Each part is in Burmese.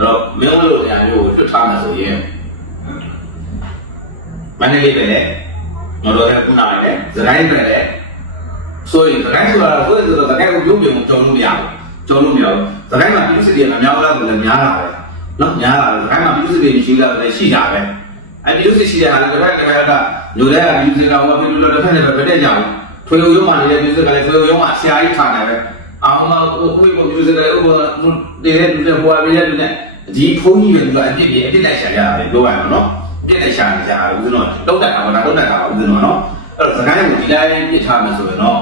တော့မင်းတို့တရားမျိုးကိုထွတ်ထားမှဆိုရင်မန္တလေးပဲလေငါတို့ကခုနကလည်းဇတိုင်းပဲလေဆိုရင်ဇတိုင်းဆိုတာဆိုရင်ဇတိုင်းကိုပြုံးပြုံးကြော်လို့မရဘူးကြော်လို့မရဘူးဇတိုင်းမှာပြည်စစ်တွေအများလားဆိုလည်းများတာပဲနော်များတာဇတိုင်းမှာပြည်စစ်တွေရှိတာလည်းရှိတာပဲအဲပြည်စစ်ရှိတဲ့ဟာလည်းတစ်ဖက်ကတစ်ဖက်ကညိုတဲ့ကပြည်စစ်ကဟိုပြည်လို့တစ်ဖက်နဲ့ပဲတဲ့ကြအောင်ထွေရုံရုံးမှာနေတဲ့ပြည်စစ်ကလည်းထွေရုံရုံးမှာဆရာကြီးထားတယ်ပဲအောင်မဟိုကိုပြည်စစ်ကလည်းဟိုတည်တဲ့လူတွေဟိုအပြည့်တဲ့ ဒီဖုန်းကြီးတွေကအပြစ်တွေအပြစ်လိုက်ရှာကြတာပဲပြောရမှာနော်ပြစ်လိုက်ရှာနေကြတာဦးဇင်းတို့တုတ်တက်တာပါလားတုတ်တက်တာပါဦးဇင်းတို့နော်အဲ့တော့စကိုင်းကိုဒီတိုင်းပြစ်ထားမယ်ဆိုရင်တော့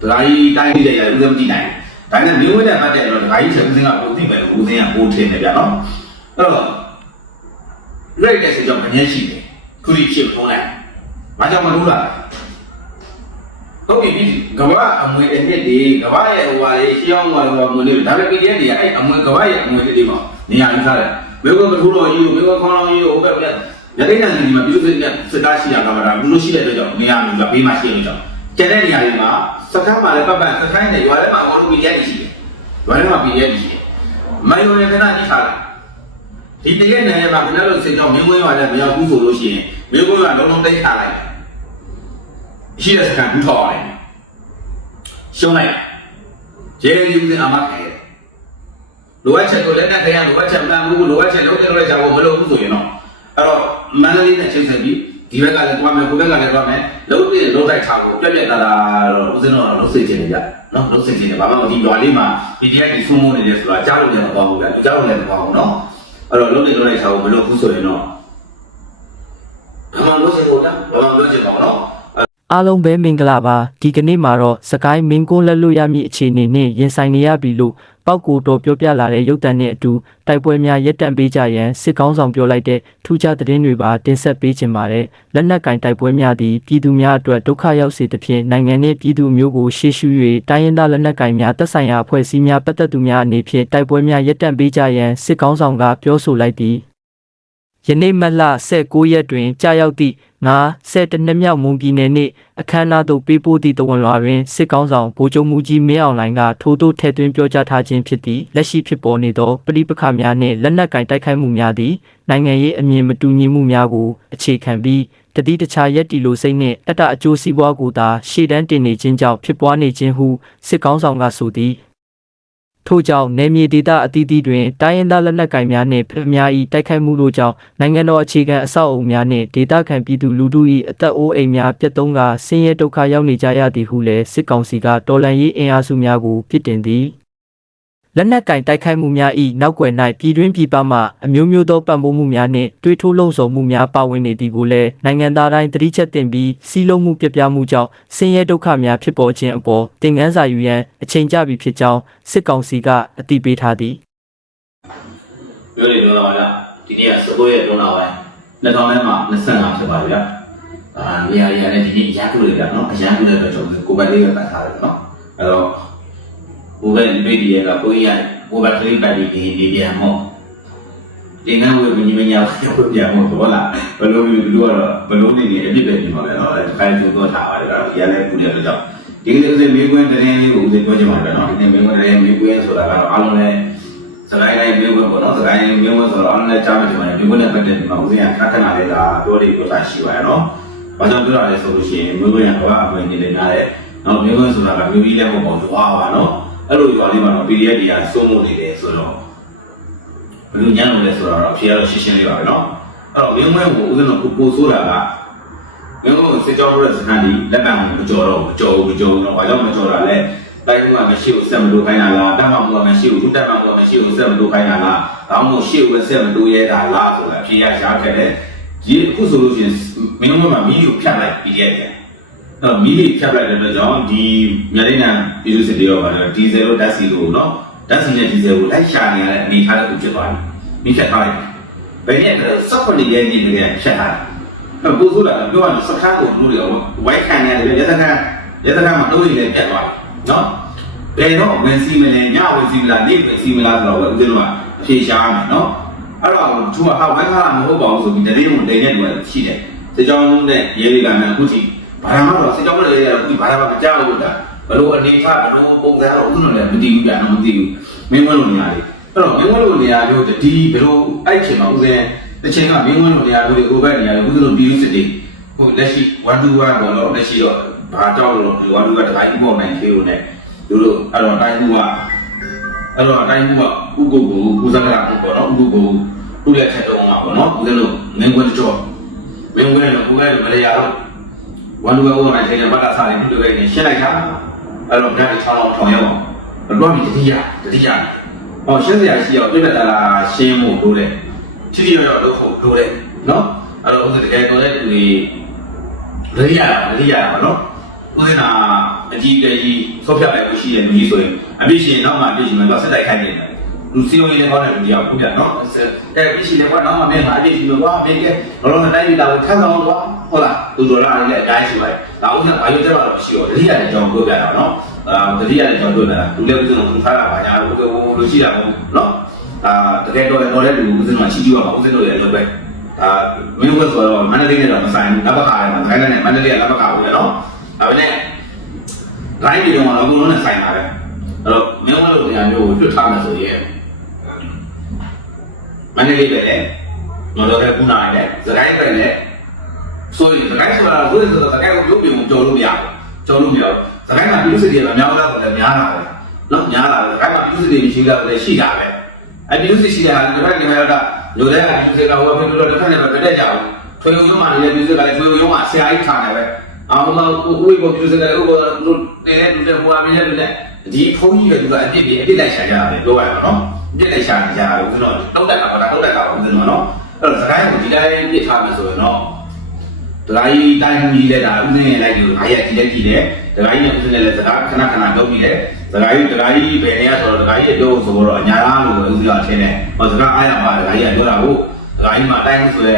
ဒဂါကြီးတိုင်းကြည့်ရဦးဇင်းမကြည့်နိုင်ဒါနဲ့မျိုးဝဲတဲ့ပတ်တဲ့တော့ဒဂါကြီးချက်ဦးဇင်းကကိုသိမယ်ဦးဇင်းကကိုထင်းနေဗျာနော်အဲ့တော့ရိတ်တဲ့ဆိုကြောင့်မငြင်းရှိတယ်ခုဒီဖြစ်ထုံးလိုက်ဘာကြောင့်မလို့လား ဟုတ်ပြီကဘာအမွေအနှစ်တွေကဘာရဲ့ဟိုဟာလေးရှင်းအောင်ဟိုဟာမွေလေးဒါပေမဲ့ PDF တွေကအဲ့အမွေကဘာရဲ့အမွေလေးတွေမှာနေရာယူထားတယ်မေကွန်မထူတော်ကြီးကိုမေကွန်ခေါင်းလောင်းကြီးကိုဟိုဘက်ပြရတဲ့နိုင်ငံဒီမှာပြည်သူစစ်နဲ့စစ်သားရှိရတာကဒါဘူးလို့ရှိတဲ့အတွက်ကြောင့်နေရာယူတာဘေးမှာရှိနေကြကျန်တဲ့နေရာတွေမှာစကမ်းမှာလည်းပတ်ပတ်စကိုင်းနဲ့ရွာထဲမှာအကုန်လုံး PDF တွေရှိတယ်ရွာထဲမှာ PDF တွေရှိတယ်မယုံရခဏကြီးထားတယ်ဒီတကယ်နယ်မှာဘယ်လိုစစ်ကြောင်းမင်းဝင်းရွာနဲ့မရောက်ဘူးဆိုလို့ရှိရင်မင်းဝင်းရွာလုံးလုံးတိတ်ထားလိုက်တယ် ရှိတဲ့စကမ်းဘူးထောက်ရတယ်ရှုံးလိုက်ရဲယူစင်အမခဲလိုအပ်ချက်ကိုလည်းနဲ့ခရလိုအပ်ချက်မှန်မှုလိုအပ်ချက်လုံးတယ်လို့ကြောက်မလို့ဘူးဆိုရင်တော့အဲ့တော့မန္တလေးနဲ့ချိန်ဆက်ပြီးဒီဘက်ကလည်းသွားမယ်ကိုဘက်ကလည်းသွားမယ်လုံးပြလုံးတိုက်ထားဖို့ပြက်ပြက်သားသားတော့ဦးစင်းတော့လုံးစိတ်ချင်နေကြနော်လုံးစိတ်ချင်နေဘာမှမဒီရွာလေးမှာ PDF ကြီးဆုံးမနေတယ်ဆိုတာကြားလို့လည်းမကောင်းဘူးဗျကြားလို့လည်းမကောင်းဘူးနော်အဲ့တော့လုံးတယ်လုံးတိုက်ထားဖို့မလို့ဘူးဆိုရင်တော့ဘာမှလို့စင်တော့ဘာမှလို့ချင်ပါဘူးနော် အားလုံးပဲမင်္ဂလာပါဒီကနေ့မှာတော့စကိုင်းမင်းကွန်းလက်လွတ်ရမည့်အခြေအနေနဲ့ရင်ဆိုင်နေရပြီလို့ပောက်ကိုတော်ပြောပြလာတဲ့ရုပ်တံနဲ့အတူတိုက်ပွဲများရပ်တန့်ပေးကြရန်စစ်ကောင်းဆောင်ပြောလိုက်တဲ့ထူးခြားသတင်းတွေပါတင်ဆက်ပေးခြင်းပါတယ်လက်နက်ကင်တိုက်ပွဲများသည်ပြည်သူများအတွက်ဒုက္ခရောက်စေသဖြင့်နိုင်ငံနှင့်ပြည်သူမျိုးကိုရှေ့ရှု၍တိုင်းရင်းသားလက်နက်ကင်များတပ်ဆိုင်ရာအဖွဲ့အစည်းများပတ်သက်သူများအနေဖြင့်တိုက်ပွဲများရပ်တန့်ပေးကြရန်စစ်ကောင်းဆောင်ကပြောဆိုလိုက်သည် ယနေ့မတ်လ19ရက်တွင်ကြာရောက်သည့်ငါ7တနှစ်မြောက်မွန်ပြည်နယ်နှင့်အခမ်းအနားသို့ပေးပို့သည့်တဝန်လွာတွင်စစ်ကောင်းဆောင်ဗိုလ်ချုပ်မူကြီးမင်းအောင်လှိုင်ကထိုးထိုးထည့်သွင်းပြောကြားထားခြင်းဖြစ်သည့်လက်ရှိဖြစ်ပေါ်နေသောပဋိပက္ခများနှင့်လက်နက်ကင်တိုက်ခိုက်မှုများသည်နိုင်ငံရေးအမြင်မတူညီမှုများကိုအခြေခံပြီးတတိတခြားရက်တီလိုစိတ်နှင့်တတအကျိုးစီးပွားကိုသာရှေ့တန်းတင်နေခြင်းကြောင့်ဖြစ်ပွားနေခြင်းဟုစစ်ကောင်းဆောင်ကဆိုသည် ထို့ကြောင့်နယ်မြေဒေသအသီးသီးတွင်တိုင်းရင်းသားလက်နက်ကိုင်များနှင့်ပြည်များ၏တိုက်ခိုက်မှုတို့ကြောင့်နိုင်ငံတော်အခြေခံအဆောက်အအုံများနှင့်ဒေသခံပြည်သူလူထု၏အသက်အိုးအိမ်များပြတ်သုံးကဆင်းရဲဒုက္ခရောက်နေကြရသည်ဟုလည်းစစ်ကောင်စီကတော်လှန်ရေးအင်အားစုများကိုပြစ်တင်သည် လက်နက်ကင်တိုက်ခိုက်မှုများ၏နောက်ွယ်၌ပြည်တွင်းပြည်ပမှအမျိုးမျိုးသောပံ့ပိုးမှုများနှင့်တွေးထိုးလှုံ့ဆော်မှုများပါဝင်နေသည်ကိုလည်းနိုင်ငံသားတိုင်းသတိချက်တင်ပြီးစီးလုံးမှုပြပြမှုကြောင့်ဆင်းရဲဒုက္ခများဖြစ်ပေါ်ခြင်းအပေါ်သင်ခန်းစာယူရန်အချိန်ကျပြီဖြစ်ကြောင်းစစ်ကောင်စီကအတည်ပြုထားသည်ပြောနေတော့ဗျာဒီနေ့က19ရက်3လပိုင်း2000မှာ25ဖြစ်ပါဗျာအာနေရာရတဲ့ဒီနေ့ရကုလေဗျာနော်အရန်ကုလေပဲကျွန်တော်ကိုယ်ပဲလေးပဲပတ်ထားတယ်နော်အဲ့တော့ ဘိုးပဲဒီပေဒီရကကိုကြီးရဘိုးပဲကလေးပတ်ပြီးဒီဒီပြန်မော့ဒီငန်းဝေဘင်းမညာပြောပြန်မော့တော့လားဘလို့လူလူကတော့ဘလို့နေနေအပြစ်ပဲပြင်ပါလေနော်အဲ့ဒါခိုင်းသူတော့ထားပါတယ်ကတော့ဒီရလည်းကုလေတော့ကြောင့်ဒီကနေ့ဦးစင်မေးခွန်းတရင်လေးကိုဦးစင်ပြောချင်ပါတယ်နော်ဒီနေ့မေးခွန်းတရင်မေးခွန်းဆိုတာကတော့အားလုံးလည်းစကိုင်းတိုင်းမျိုးဝင်ပေါ့နော်စကိုင်းမျိုးဝင်ဆိုတော့အားလုံးလည်းကြားမှဒီမှာမျိုး ဝင်နဲ့ပတ်သက်ပြီးမှဦးဇင်းကခက်ခဏလေးလာပြောလေးပြောတာရှိပါရဲ့နော်။ဘာကြောင့်ပြောရလဲဆိုလို့ရှိရင်မျိုးဝင်ကဘာအမွေနေနေနားတယ်။နော်မျိုးဝင်ဆိုတာကမျိုးကြီးလည်းမဟုတ်ဘူး။ဝါပါနော်။အဲ့လိုရွာလေးမှာတော့ PDF တွေကစိုးမိုးနေတယ်ဆိုတော့ဘယ်လိုညံ့လို့လဲဆိုတော့အဖြေကတော့ရှင်းရှင်းလေးပါပဲနော်။အဲ့တော့မျိုးဝင်ကိုဦးဇင်းတို့ပို့ဆိုတာကမျိုးဝင်စစ်ကြောင်းရဲ့စခန်းဒီလက်ခံမကြော်တော့မကြော်ဘူးမကြော်ဘူးနော်။ဘာကြောင့်မကြော်တာလဲ။တိုင်းမှုကမရှိဘူးဆက်မလို့ခိုင်းတာလားတတ်မှမှုကမရှိဘူးသူတက်မှမှုကမရှိဘူးဆက်မလို့ခိုင်းတာလားဒါမှမဟုတ်ရှိဘူးဆက်မလို့ရဲတာလားဆိုတာအဖြေရရှားခဲ့တဲ့ဒီအခုဆိုလို့ရှိရင်မင်းတို့ကမီးကိုဖြတ်လိုက်ပြီးရဲ့ အဲ့တော့မီးလေးဖြတ်လိုက်တဲ့အတွက်ကြောင့်ဒီမြရိနာပြည်သူစစ်တွေရောပါတယ်ဒီဇယ်တို့ဓာတ်ဆီတို့နော်ဓာတ်ဆီနဲ့ဒီဇယ်ကိုလိုက်ရှာနေရတဲ့အနေထားတစ်ခုဖြစ်သွားပြီမိဖြတ်ထားလိုက်ဘယ်နဲ့လဲစက်ခွန်ရဲ့ညီတွေကဖြတ်ထားတယ်အဲ့ကိုဆိုတာပြောရရင်စခန်းကိုတို့တွေဝိုက်ခံရတယ်ရသခန်းရသခန်းမှာတို့တွေလည်းပြတ်သွားတယ်နော်ဘယ်တော့ဝင်စီမလဲညဝင်စီမလားနေ့ဝင်စီမလားဆိုတော့ဦးဇင်းတို့ကအဖြေရှားမယ်နော်အဲ့တော့သူကဟာဝိုင်းခါမဟုတ်ပါဘူးဆိုပြီးတတိယကိုတင်တဲ့လူကရှိတယ်စေကြောင်းနဲ့ရဲတွေကလည်းအခုထိ ဘာမှမတော့စေကြောင်းနဲ့ရဲတွေကအခုဘာမှမကြောက်ဘူးတာဘလို့အနေထားဘလို့ပုံစံတော့ဦးဇင်းတို့လည်းမသိဘူးပြန်တော့မသိဘူးမင်းမလို့နေရတယ်အဲ့တော့မင်းဝင်လို့နေရာမျိုးဒီဘယ်လိုအဲ့ချိန်မှာဦးစင်းတစ်ချိန်ကမင်းဝင်လို့နေရာမျိုးတွေ over နေရာမျိုးဦးစင်းတို့ပြည်စစ်တွေဟိုလက်ရှိ1 2 1ပေါ့နော်လက်ရှိတော့ဘာကြောက်လို့1 2 1တခါကြီးပေါ့နိုင်သေးလို့ ਨੇ သူတို့အဲ့တော့တိုင်းမှုကအဲ့တော့တိုင်းမှုကဥကိုကိုဦးစင်းကပေါ့နော်ဥကိုကိုသူ့ရဲ့ချက်တော့မှာပေါ့နော်ဦးစင်းတို့မင်းဝင်တော့မင်းဝင်လို့ဦးကလည်းမလဲရတော့ 1 2 1နိုင်တဲ့ဘာသာစာတွေတွေ့နေရှင်းလိုက်တာအဲ့တော့ဘယ်နဲ့ချောင်းအောင်ထောင်ရအောင်ဘယ်တော့မှတတိယတတိယဟောရှင်းစရာရှိအောင်ပြည့်ပြတ်တာလားရှင်းဖို့လိုတယ်ချီချီရောရောလို့ဟုတ်လိုတယ်နော်အဲ့တော့ဥစ္စာတကယ်တော်တဲ့သူတွေရရရရပါနော်ဥစ္စာအကြီးအကျယ်ကြီးဆော့ဖြတ်လိုက်လို့ရှိရင်ကြီးဆိုရင်အပြည့်ရှင်နောက်မှအပြည့်ရှင်မှတော့ဆက်တိုက်ခိုင်းနေတယ် လူစီယိုရင်းကောင်းတဲ့လူတယောက်ခုပြနော်အဲပြည့်ရှင်လည်းကွာနောက်မှမင်းမှာအပြည့်ရှင်ကွာမင်းကလောလောဆယ်တိုင်းပြည်လာကိုထမ်းဆောင်တော့ဟုတ်လားသူတို့လာလည်းအတိုင်းရှိပါတယ်ဒါဥစ္စာဘာလို့ကြတော့မရှိတော့တတိယနဲ့ကြောင်းပြောပြတာနော်အာတတိယနဲ့ကြောင်းပြောတာလူလည်းဥစ္စာကိုထားတာပါညာလို့လို့ရှိတာပေါ့နော်အာတကယ်တော့တော့တဲ့လူဦးစင်းမှာချီးကျူးရမှာဦးစင်းတို့ရဲ့လုပ်ပဲအာမင်းတို့ဆိုတော့မန္တလေးနဲ့တော့မဆိုင်ဘူးနဘကာနဲ့မဆိုင်နဲ့မန္တလေးကနဘကာဘူးလေနော်ဒါပေမဲ့ဂိုင်းဒီတော့အကုန်လုံးနဲ့ဆိုင်ပါပဲအဲ့တော့မင်းတို့လိုနေရာမျိုးကိုတွတ်ထားမယ်ဆိုရင် မန္တလေးပဲလေနော်တော့ကုနာနဲ့စကိုင်းပဲလေဆိုရင်စကိုင်းဆိုတာဆိုရင်စကိုင်းကိုရုပ်ပြင်ကိုကြော်လို့မရဘူးကြော်လို့မရဘူးစကိုင်းမှာပြည်သူစစ်တွေအများလားဆိုလည်းများတာပဲနော်များတာပဲစကိုင်းမှာပြည်သူစစ်တွေရှိတာလည်းရှိတာပဲအပြူးစစ်ရှိတဲ့ဟာဒီဘက်ကနေမှာတော့လူတွေကအပြူးစစ်ကဟိုဘက်လိုတစ်ခါနဲ့ပဲတက်ကြအောင်ထွေုံရုံးမှာလည်းပြူးစစ်ကလည်းထွေုံရုံးမှာဆရာကြီးထားတယ်ပဲအောင်မဦးဝိကိုပြူးစစ်ကလည်းဥပဒေလူနေတဲ့လူတွေဟိုအမင်းရဲ့လူတွေဒီဖုန်းကြီးတွေကအပြစ်ပြီးအပြစ်လိုက်ရှာကြရတယ်ပြောရအောင်နော်အ ပြစ်လိုက်ရှာကြရတယ်ဦးဇင်းတော့တောက်တက်တာပါတောက်တက်တာပါဦးဇင်းတော့နော်အဲ့တော့စကိုင်းကိုဒီတိုင်းပြစ်ထားမယ်ဆိုရင်တော့ဒဂါကြီးတိုင်းကြီးလဲတာဦးဇင်းရဲ့လိုက်ကိုငါရဲ့ဒီလက်ကြည့်တယ်ဒဂါကြီးနဲ့ဦးဇင်းနဲ့လည်းစကားခဏခဏပြောပြီးတယ်ဒဂါကြီးဒဂါကြီးဘယ်နေရဆိုတော့ဒဂါကြီးပြောဆိုတော့အညာလားလို့ဦးဇင်းကထင်တယ်ဟောစကားအားရပါဒဂါကြီးကပြောတာကိုဒဂါကြီးမှတိုင်းဆိုရဲ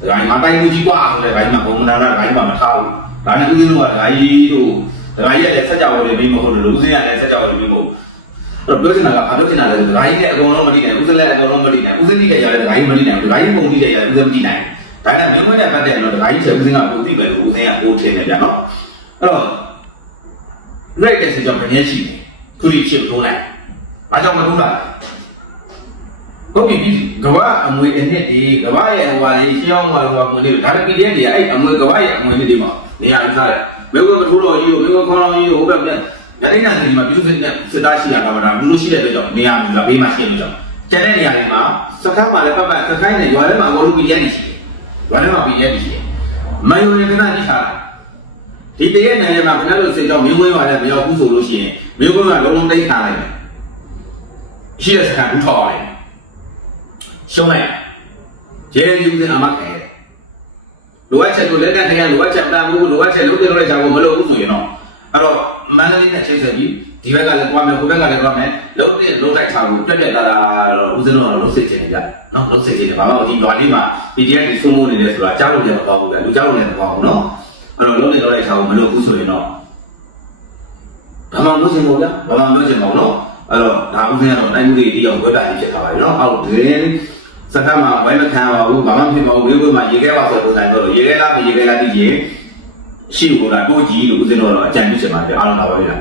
ဒဂါကြီးမှတိုင်းကြီးกว่าဆိုရဲဒဂါကြီးမှဘုံမနာဒဂါကြီးမှမထားဘူးဒါနဲ့ဦးဇင်းတို့ကဒဂါကြီးတို့ဒဂါကြီးရဲ့လက်ဆက်ကြဝယ်ပြီးမဟုတ်လို့ဦးဇင်းကလည်းဆက်ကြဝယ်ပြီးမဟုတ် တော့ပြောချင်တာကဘာပြောချင်တာလဲဒဂါကြီးနဲ့အကုန်လုံးမသိနိုင်ဦးဇင်းလည်းအကုန်လုံးမသိနိုင်ဦးဇင်းတိကျရတဲ့ဒဂါကြီးမသိနိုင်ဒဂါကြီးပုံတိကျရဦးဇင်းမသိနိုင်ဒါနဲ့မြို့မနဲ့ပတ်သက်တော့ဒကာကြီးချက်ဦးစင်းကကိုသိပဲလို့ဦးစင်းကကိုထင်းနေပြန်တော့အဲ့တော့ right တဲ့ဆိုကြောင့်ဘယ်နည်းရှိလဲခုဒီချစ်တိုးလိုက်ဘာကြောင့်မတိုးတာဟုတ်ပြီပြီကဘာအမွေအနှစ်ဒီကဘာရဲ့ဟွာလေးရှင်းအောင်ဟွာဟွာမွေလေးဒါလည်း PDF တွေအဲ့အမွေကဘာရဲ့အမွေလေးတွေမှာနေရာယူထားတယ်မေကမထိုးတော့ကြီးကိုမေကခေါင်းတော်ကြီးကိုဟိုဘက်ပြန် ညနေနာစီမှာပြုစုနေတဲ့စစ်သားရှိရတာပါဒါဘူးလို့ရှိတဲ့အတွက်ကြောင့်နေရာယူတာဘေးမှာရှင်းလို့ကြောင့်ကျန်တဲ့နေရာတွေမှာစခန်းမှာလည်းပတ်ပတ်စခိုင်းနဲ့ရွာထဲမှာအကုန်လုံး PDF တွေရှိတယ်ဘာလဲမပြည့်ရပြီမယုံရင်ကနာကြည့်ထားဒီတရက်နယ်မှာခဏလို့စိတ်ကြောင့်မင်းဝင်းပါလဲမရောက်ဘူးဆိုလို့ရှိရင်မင်းဝင်းကလုံးလုံးတိတ်ထားလိုက်မယ်ရှိတဲ့စကားဘူးထောက်လိုက်ရှုံးလိုက်ရဲယူတဲ့အမခဲလိုအပ်ချက်တို့လက်ကန်တရားလိုအပ်ချက်တန်ဖို့လိုအပ်ချက်လုံးတယ်လို့လည်းကြောက်ဖို့မလုပ်ဘူးဆိုရင်တော့အဲ့တော့ မန္တလေးနဲ့ချိတ်ဆက်ပြီးဒီဘက်ကလည်းသွားမယ်ဟိုဘက်ကလည်းသွားမယ်လုံးတဲ့လုံးတိုက်ထားဖို့ပြက်ပြက်သားသားတော့ဦးဇင်းတို့ကတော့လုံးစိတ်ချင်ကြနော်လုံးစိတ်ချင်တယ်ဘာမှမဒီရွာလေးမှာ PDF တွေစိုးမိုးနေတယ်ဆိုတာကြားလို့လည်းမကောင်းဘူးလေလူကြားလို့လည်းမကောင်းဘူးနော်အဲ့တော့လုံးနေတော့လိုက်ထားဖို့မလုပ်ဘူးဆိုရင်တော့ဘာမှမလုပ်ချင်ဘူးဗျာဘာမှမလုပ်ချင်ပါဘူးနော်အဲ့တော့ဒါဦးဇင်းကတော့တိုင်းမှုတွေတည်အောင်ဝက်တာကြီးဖြစ်သွားပါပြီနော်အောက်ဒင်းစကမ်းမှာဝိုင်းမခံပါဘူးဘာမှဖြစ်ပါဘူးဝေးဝေးမှာရေခဲပါဆိုပုံစံတော့ရေခဲလားမရေခဲလားသိရင် ရှိဘူးလားတိုးကြီးလို့ဦးဇင်းတို့ကတော့အကြံပြုချင်ပါတယ်အားလုံးပါပါဗျာ